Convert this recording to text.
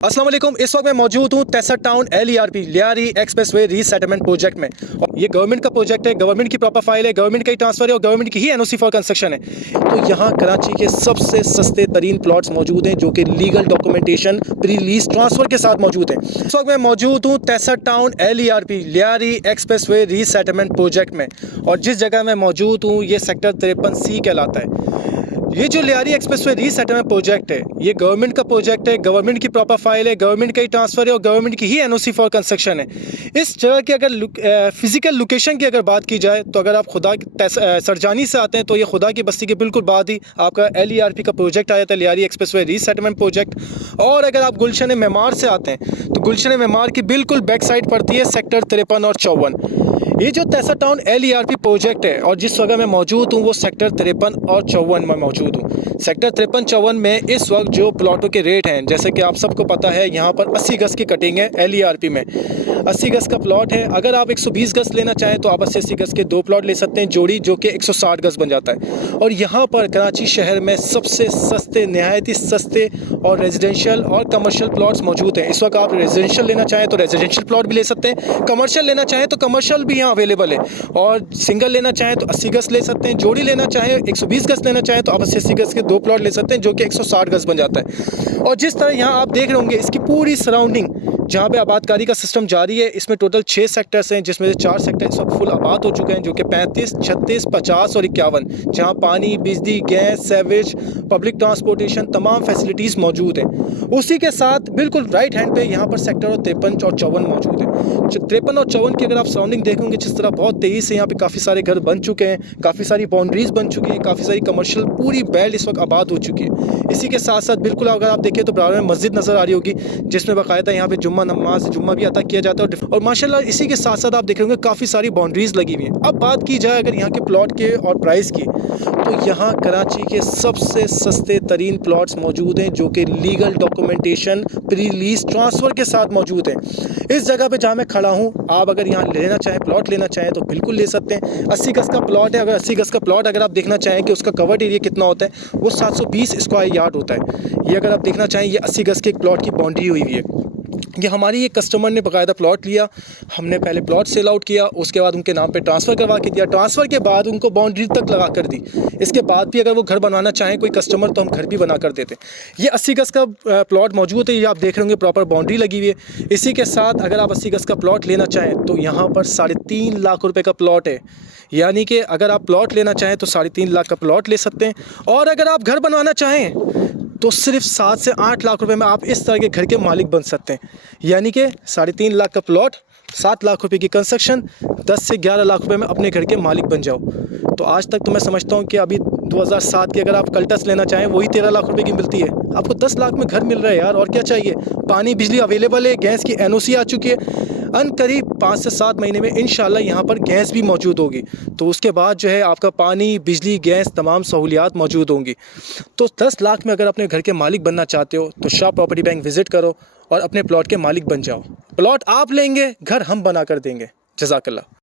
अस्सलाम वालेकुम। इस वक्त मैं मौजूद हूँ Taiser town LERP Lyari expressway resettlement project में। और ये गवर्नमेंट का प्रोजेक्ट है, गवर्नमेंट की प्रॉपर फाइल है, गवर्नमेंट का ही ट्रांसफर है और गवर्नमेंट की ही NOC फॉर कंस्ट्रक्शन है। तो यहाँ कराची के सबसे सस्ते तरीन प्लॉट्स मौजूद हैं जो कि legal documentation pre lease transfer के साथ मौजूद हैं। इस वक्त मैं मौजूद हूँ Taiser town LERP Lyari expressway resettlement project में। और जिस जगह मैं मौजूद हूँ ये सेक्टर 53C कहलाता है। ये जो लियारी एक्सप्रेसवे रीसेटलमेंट प्रोजेक्ट है ये गवर्नमेंट का प्रोजेक्ट है, गवर्नमेंट की प्रॉपर फाइल है, गवर्नमेंट का ही ट्रांसफर है और गवर्नमेंट की ही NOC फॉर कंस्ट्रक्शन है। इस जगह की अगर फिजिकल लोकेशन की अगर बात की जाए तो अगर आप खुदा सरजानी से आते हैं तो ये खुदा की बस्ती के बिल्कुल बाद ही आपका LERP का प्रोजेक्ट आया था, लियारी एक्सप्रेसवे रीसेटलमेंट प्रोजेक्ट। और अगर आप गुलशन मेमार से आते हैं तो गुलशन मेमार की बिल्कुल बैक साइड पड़ती है सेक्टर 53 और 54। ये जो तहसर टाउन LERP प्रोजेक्ट है और जिस जगह मैं मौजूद हूँ वो सेक्टर 53 और 54 में मौजूद हूँ। सेक्टर 53-54 में इस वक्त जो प्लॉटों के रेट हैं, जैसे कि आप सबको पता है यहाँ पर 80 गज की कटिंग है LERP में। 80 गज का प्लॉट है। अगर आप 120 गज लेना चाहें तो आप 80 गज के 2 प्लॉट ले सकते हैं जोड़ी, जो कि 160 गज बन जाता है। और यहाँ पर कराची शहर में सबसे सस्ते, नहायत ही सस्ते और रेजिडेंशियल और कमर्शियल प्लॉट्स मौजूद हैं। इस वक्त आप रेजिडेंशियल लेना चाहें तो रेजिडेंशियल प्लॉट भी ले सकते हैं, कमर्शियल लेना चाहें तो कमर्शियल भी यहाँ अवेलेबल है। और सिंगल लेना चाहें तो 80 गज ले सकते हैं, जोड़ी लेना चाहें 120 गज लेना चाहें तो आप 80 गज के 2 प्लॉट ले सकते हैं जो कि 160 गज बन जाता है। और जिस तरह यहाँ आप देख रहे होंगे इसकी पूरी सराउंडिंग जहाँ पे आबादकारी का सिस्टम जारी है, इसमें टोटल 6 सेक्टर्स हैं जिसमें से 4 सेक्टर इस वक्त फुल आबाद हो चुके हैं, जो कि 35, 36, 50 और 51, जहाँ पानी, बिजली, गैस, सेवेज, पब्लिक ट्रांसपोर्टेशन तमाम फैसिलिटीज़ मौजूद हैं। उसी के साथ बिल्कुल राइट हैंड पे यहाँ पर सेक्टर 53 और 54 मौजूद है। 53 और 54 की अगर आप सराउंडिंग देखोगे जिस तरह बहुत तेज़ी से यहाँ पे काफ़ी सारे घर बन चुके हैं, काफ़ी सारी बाउंड्रीज बन चुकी हैं, काफ़ी सारी कमर्शियल पूरी बेल्ट इस वक्त आबाद हो चुकी है। इसी के साथ साथ बिल्कुल अगर आप देखें तो बराबर में मस्जिद नज़र आ रही होगी जिसमें बाकायदा यहाँ पे जुम्मा भी अता किया जाता है। और माशाल्लाह इसी के साथ साथ आप देख रहे होंगे काफ़ी सारी बाउंड्रीज लगी हुई हैं। अब बात की जाए अगर यहाँ के प्लॉट के और प्राइस की, तो यहाँ कराची के सबसे सस्ते तरीन प्लॉट्स मौजूद हैं जो कि legal documentation pre lease transfer के साथ मौजूद हैं। इस जगह पे जहाँ मैं खड़ा हूँ, आप अगर यहाँ लेना चाहें, प्लॉट लेना चाहें तो बिल्कुल ले सकते हैं। 80 गज का प्लॉट है। अगर 80 गज का प्लॉट अगर आप देखना चाहें कि उसका कवर्ड एरिया कितना होता है, वो 720 स्क्वायर यार्ड होता है। ये अगर आप देखना चाहें, ये 80 गज के एक प्लॉट की बाउंड्री हुई है। ये हमारी एक कस्टमर ने बाकायदा प्लॉट लिया, हमने पहले प्लॉट सेल आउट किया, उसके बाद उनके नाम पे ट्रांसफ़र करवा के दिया, ट्रांसफ़र के बाद उनको बाउंड्री तक लगा कर दी। इसके बाद भी अगर वो घर बनवाना चाहें कोई कस्टमर तो हम घर भी बना कर देते। ये 80 गज का प्लॉट मौजूद है, ये आप देख रहे होंगे प्रॉपर बाउंड्री लगी हुई है। इसी के साथ अगर आप 80 गज का प्लॉट लेना चाहें तो यहाँ पर 3.5 लाख रुपये का प्लॉट है। यानी कि अगर आप प्लॉट लेना चाहें तो 3.5 लाख का प्लॉट ले सकते हैं। और अगर आप घर बनवाना चाहें तो सिर्फ 7 से 8 लाख रुपए में आप इस तरह के घर के मालिक बन सकते हैं। यानी कि 3.5 लाख का प्लॉट, 7 लाख रुपए की कंस्ट्रक्शन, 10 से 11 लाख रुपए में अपने घर के मालिक बन जाओ। तो आज तक तो मैं समझता हूँ कि अभी 2007 की अगर आप कल्टस लेना चाहें वही 13 लाख रुपए की मिलती है, आपको 10 लाख में घर मिल रहा है यार, और क्या चाहिए। पानी बिजली अवेलेबल है, गैस की NOC आ चुकी है। करीब 5 से 7 महीने में इंशाल्लाह यहाँ पर गैस भी मौजूद होगी, तो उसके बाद जो है आपका पानी, बिजली, गैस तमाम सहूलियात मौजूद होंगी। तो 10 लाख में अगर अपने घर के मालिक बनना चाहते हो तो शाह प्रॉपर्टी बैंक विज़िट करो और अपने प्लॉट के मालिक बन जाओ। प्लॉट आप लेंगे, घर हम बना कर देंगे। जज़ाकल्लाह।